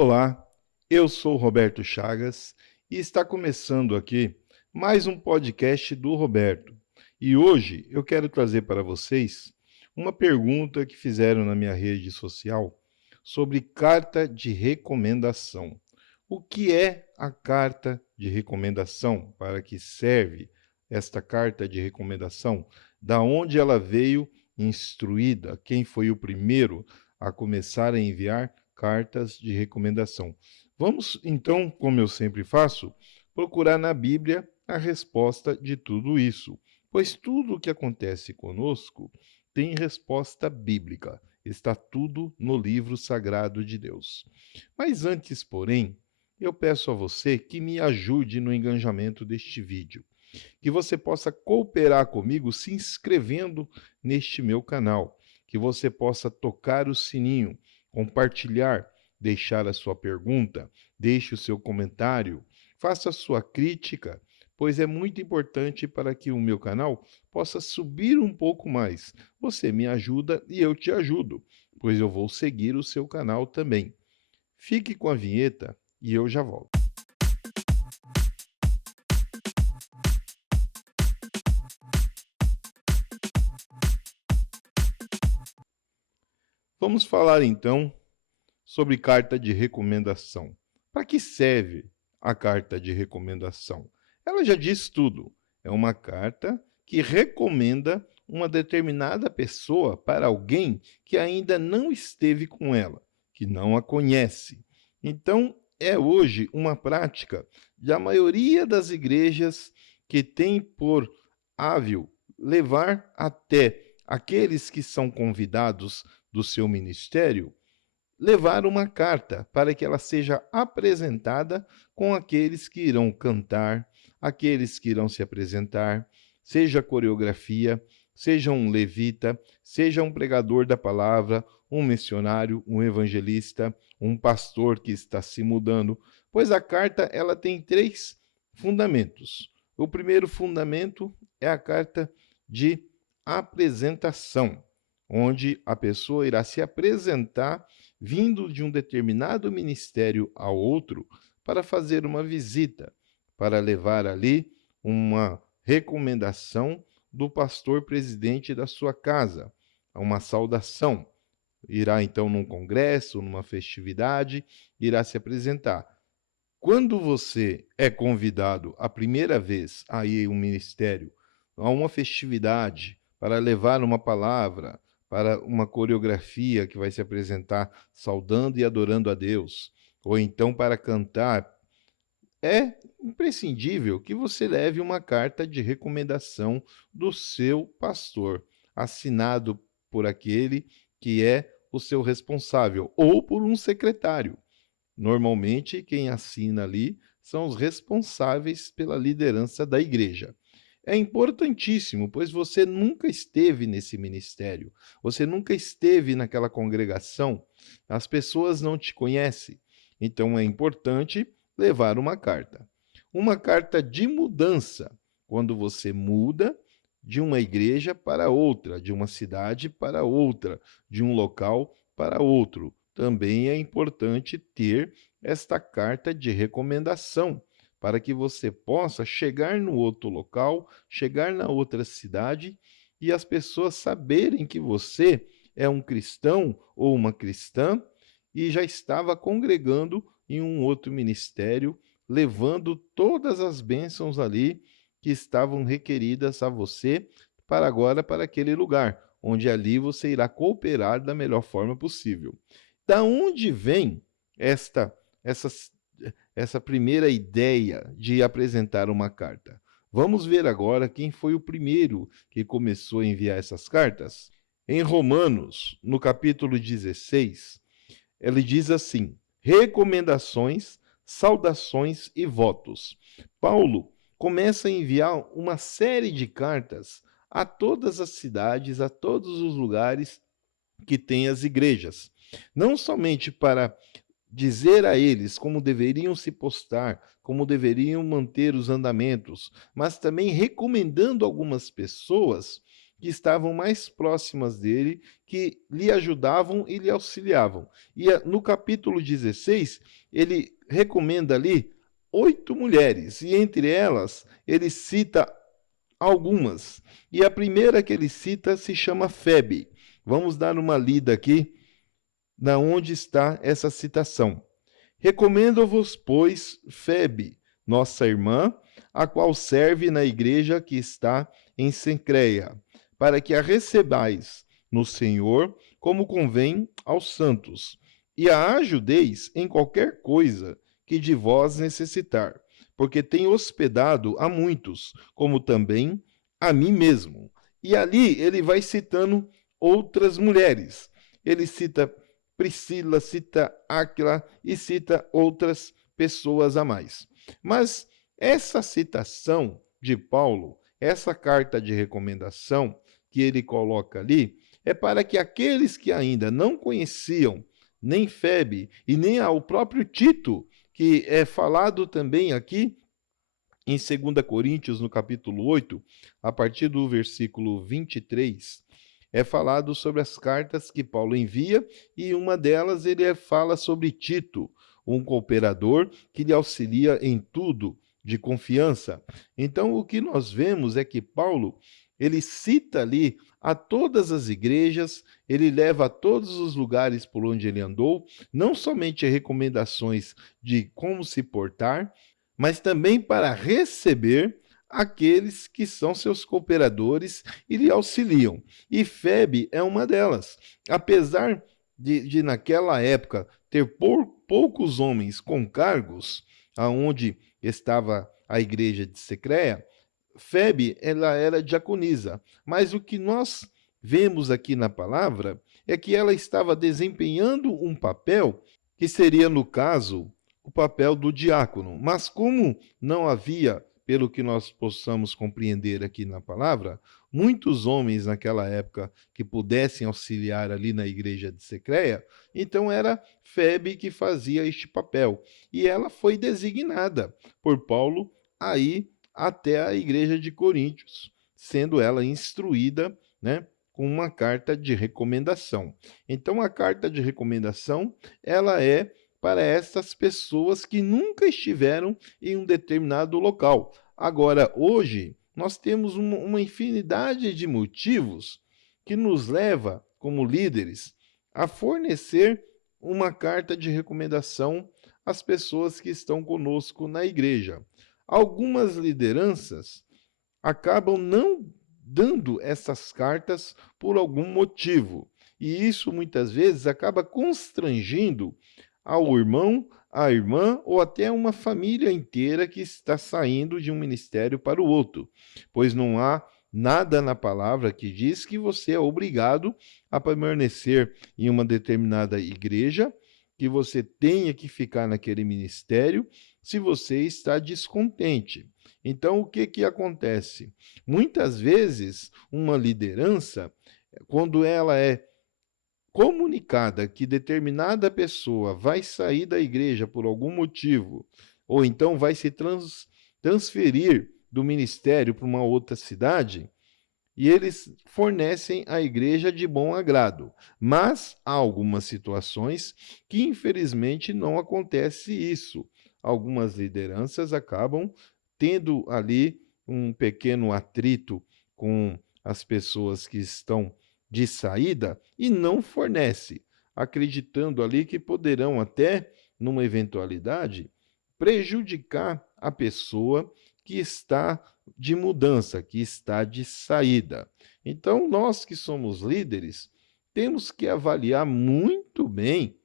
Olá, eu sou Roberto Chagas e está começando aqui mais um podcast do Roberto. E hoje eu quero trazer para vocês uma pergunta que fizeram na minha rede social sobre carta de recomendação. O que é a carta de recomendação? Para que serve esta carta de recomendação? Da onde ela veio instruída? Quem foi o primeiro a começar a enviar cartas de recomendação? Vamos, então, como eu sempre faço, procurar na Bíblia a resposta de tudo isso, pois tudo o que acontece conosco tem resposta bíblica. Está tudo no livro sagrado de Deus. Mas antes, porém, eu peço a você que me ajude no engajamento deste vídeo, que você possa cooperar comigo se inscrevendo neste meu canal, que você possa tocar o sininho, compartilhar, deixar a sua pergunta, deixe o seu comentário, faça a sua crítica, pois é muito importante para que o meu canal possa subir um pouco mais. Você me ajuda e eu te ajudo, pois eu vou seguir o seu canal também. Fique com a vinheta e eu já volto. Vamos falar então sobre carta de recomendação. Para que serve a carta de recomendação? Ela já diz tudo. É uma carta que recomenda uma determinada pessoa para alguém que ainda não esteve com ela, que não a conhece. Então, é hoje uma prática da maioria das igrejas que tem por hábil levar até aqueles que são convidados do seu ministério levar uma carta para que ela seja apresentada com aqueles que irão cantar, aqueles que irão se apresentar, seja coreografia, seja um levita, seja um pregador da palavra, um missionário, um evangelista, um pastor que está se mudando, pois a carta ela tem três fundamentos. O primeiro fundamento é a carta de apresentação, onde a pessoa irá se apresentar vindo de um determinado ministério ao outro para fazer uma visita, para levar ali uma recomendação do pastor presidente da sua casa, uma saudação. Irá então num congresso, numa festividade, irá se apresentar. Quando você é convidado a primeira vez a ir a um ministério, a uma festividade, para levar uma palavra, para uma coreografia que vai se apresentar saudando e adorando a Deus, ou então para cantar, é imprescindível que você leve uma carta de recomendação do seu pastor, assinado por aquele que é o seu responsável, ou por um secretário. Normalmente, quem assina ali são os responsáveis pela liderança da igreja. É importantíssimo, pois você nunca esteve nesse ministério, você nunca esteve naquela congregação, as pessoas não te conhecem. Então é importante levar uma carta. Uma carta de mudança, quando você muda de uma igreja para outra, de uma cidade para outra, de um local para outro. Também é importante ter esta carta de recomendação para que você possa chegar no outro local, chegar na outra cidade e as pessoas saberem que você é um cristão ou uma cristã e já estava congregando em um outro ministério, levando todas as bênçãos ali que estavam requeridas a você para agora, para aquele lugar, onde ali você irá cooperar da melhor forma possível. Da onde vem esta essa, essa primeira ideia de apresentar uma carta? Vamos ver agora quem foi o primeiro que começou a enviar essas cartas. Em Romanos, no capítulo 16, ele diz assim: recomendações, saudações e votos. Paulo começa a enviar uma série de cartas a todas as cidades, a todos os lugares que têm as igrejas. Não somente para dizer a eles como deveriam se postar, como deveriam manter os andamentos, mas também recomendando algumas pessoas que estavam mais próximas dele, que lhe ajudavam e lhe auxiliavam. E no capítulo 16, ele recomenda ali 8 mulheres, e entre elas ele cita algumas. E a primeira que ele cita se chama Febe. Vamos dar uma lida aqui na onde está essa citação. Recomendo-vos, pois, Febe, nossa irmã, a qual serve na igreja que está em Cencreia, para que a recebais no Senhor como convém aos santos, e a ajudeis em qualquer coisa que de vós necessitar, porque tem hospedado a muitos, como também a mim mesmo. E ali ele vai citando outras mulheres. Ele cita Priscila, cita Áquila e cita outras pessoas a mais. Mas essa citação de Paulo, essa carta de recomendação que ele coloca ali, é para que aqueles que ainda não conheciam nem Febe e nem o próprio Tito, que é falado também aqui em 2 Coríntios, no capítulo 8, a partir do versículo 23, é falado sobre as cartas que Paulo envia, e uma delas ele fala sobre Tito, um cooperador que lhe auxilia em tudo de confiança. Então, o que nós vemos é que Paulo, ele cita ali a todas as igrejas, ele leva a todos os lugares por onde ele andou, não somente recomendações de como se portar, mas também para receber aqueles que são seus cooperadores e lhe auxiliam. E Febe é uma delas. Apesar de naquela época ter poucos homens com cargos, aonde estava a igreja de Secreia, Febe ela era diaconisa. Mas o que nós vemos aqui na palavra é que ela estava desempenhando um papel que seria, no caso, o papel do diácono. Mas como não havia, pelo que nós possamos compreender aqui na palavra, muitos homens naquela época que pudessem auxiliar ali na igreja de Secreia, então era Febe que fazia este papel. E ela foi designada por Paulo a ir até a igreja de Coríntios, sendo ela instruída, né, com uma carta de recomendação. Então a carta de recomendação, ela é para essas pessoas que nunca estiveram em um determinado local. Agora, hoje, nós temos uma infinidade de motivos que nos leva, como líderes, a fornecer uma carta de recomendação às pessoas que estão conosco na igreja. Algumas lideranças acabam não dando essas cartas por algum motivo, e isso muitas vezes acaba constrangindo ao irmão, à irmã ou até uma família inteira que está saindo de um ministério para o outro, pois não há nada na palavra que diz que você é obrigado a permanecer em uma determinada igreja, que você tenha que ficar naquele ministério se você está descontente. Então, o que que acontece? Muitas vezes, uma liderança, quando ela é comunicada que determinada pessoa vai sair da igreja por algum motivo, ou então vai se transferir do ministério para uma outra cidade, e eles fornecem à igreja de bom agrado. Mas há algumas situações que, infelizmente, não acontece isso. Algumas lideranças acabam tendo ali um pequeno atrito com as pessoas que estão de saída e não fornece, acreditando ali que poderão até, numa eventualidade, prejudicar a pessoa que está de mudança, que está de saída. Então, nós que somos líderes, temos que avaliar muito bem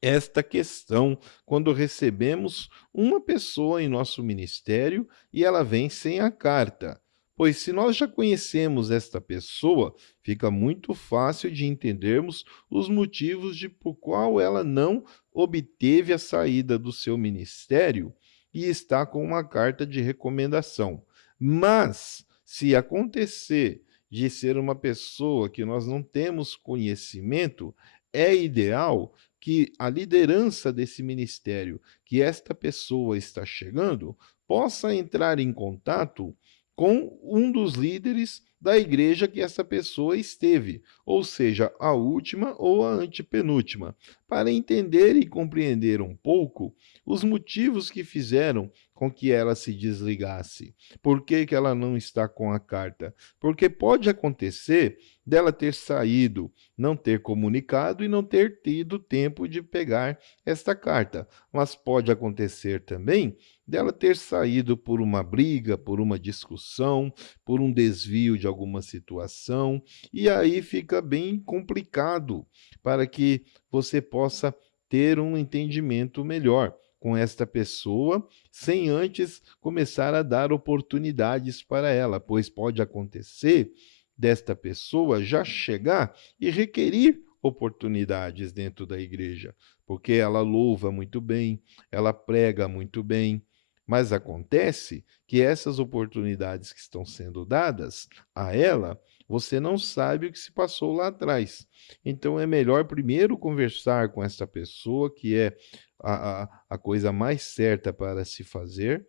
esta questão quando recebemos uma pessoa em nosso ministério e ela vem sem a carta. Pois se nós já conhecemos esta pessoa, fica muito fácil de entendermos os motivos de por qual ela não obteve a saída do seu ministério e está com uma carta de recomendação. Mas, se acontecer de ser uma pessoa que nós não temos conhecimento, é ideal que a liderança desse ministério, que esta pessoa está chegando, possa entrar em contato com um dos líderes da igreja que essa pessoa esteve, ou seja, a última ou a antepenúltima, para entender e compreender um pouco os motivos que fizeram com que ela se desligasse. Por que que ela não está com a carta? Porque pode acontecer dela ter saído, não ter comunicado e não ter tido tempo de pegar esta carta. Mas pode acontecer também dela ter saído por uma briga, por uma discussão, por um desvio de alguma situação, e aí fica bem complicado para que você possa ter um entendimento melhor com esta pessoa, sem antes começar a dar oportunidades para ela, pois pode acontecer desta pessoa já chegar e requerir oportunidades dentro da igreja, porque ela louva muito bem, ela prega muito bem, mas acontece que essas oportunidades que estão sendo dadas a ela, você não sabe o que se passou lá atrás. Então é melhor primeiro conversar com essa pessoa, que é a coisa mais certa para se fazer,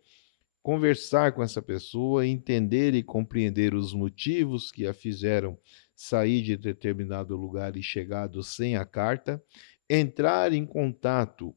conversar com essa pessoa, entender e compreender os motivos que a fizeram sair de determinado lugar e chegado sem a carta, entrar em contato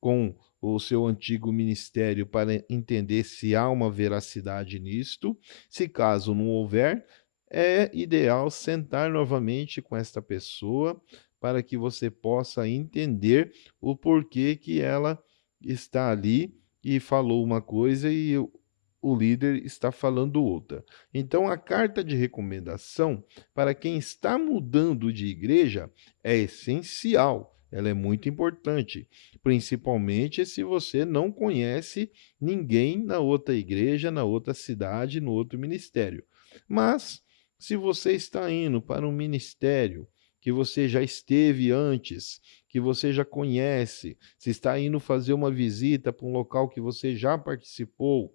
com o seu antigo ministério para entender se há uma veracidade nisto. Se caso não houver, é ideal sentar novamente com esta pessoa para que você possa entender o porquê que ela está ali e falou uma coisa e o líder está falando outra. Então, a carta de recomendação para quem está mudando de igreja é essencial, ela é muito importante, principalmente se você não conhece ninguém na outra igreja, na outra cidade, no outro ministério. Mas, se você está indo para um ministério que você já esteve antes, que você já conhece, se está indo fazer uma visita para um local que você já participou,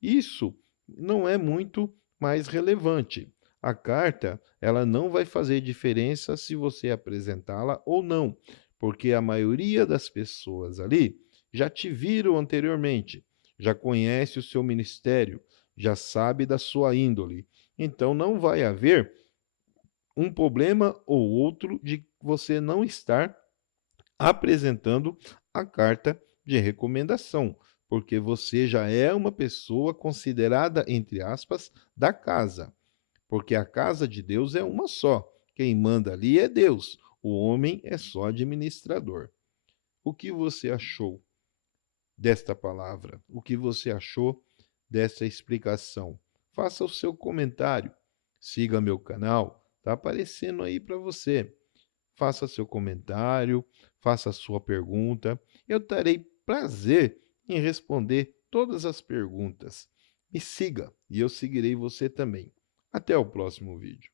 isso não é muito mais relevante. A carta, ela não vai fazer diferença se você apresentá-la ou não, porque a maioria das pessoas ali já te viram anteriormente, já conhece o seu ministério, já sabe da sua índole. Então não vai haver um problema ou outro de você não estar apresentando a carta de recomendação, porque você já é uma pessoa considerada, entre aspas, da casa, porque a casa de Deus é uma só. Quem manda ali é Deus, o homem é só administrador. O que você achou desta palavra? O que você achou dessa explicação? Faça o seu comentário. Siga meu canal, está aparecendo aí para você. Faça seu comentário, faça a sua pergunta. Eu terei prazer em responder todas as perguntas. Me siga e eu seguirei você também. Até o próximo vídeo.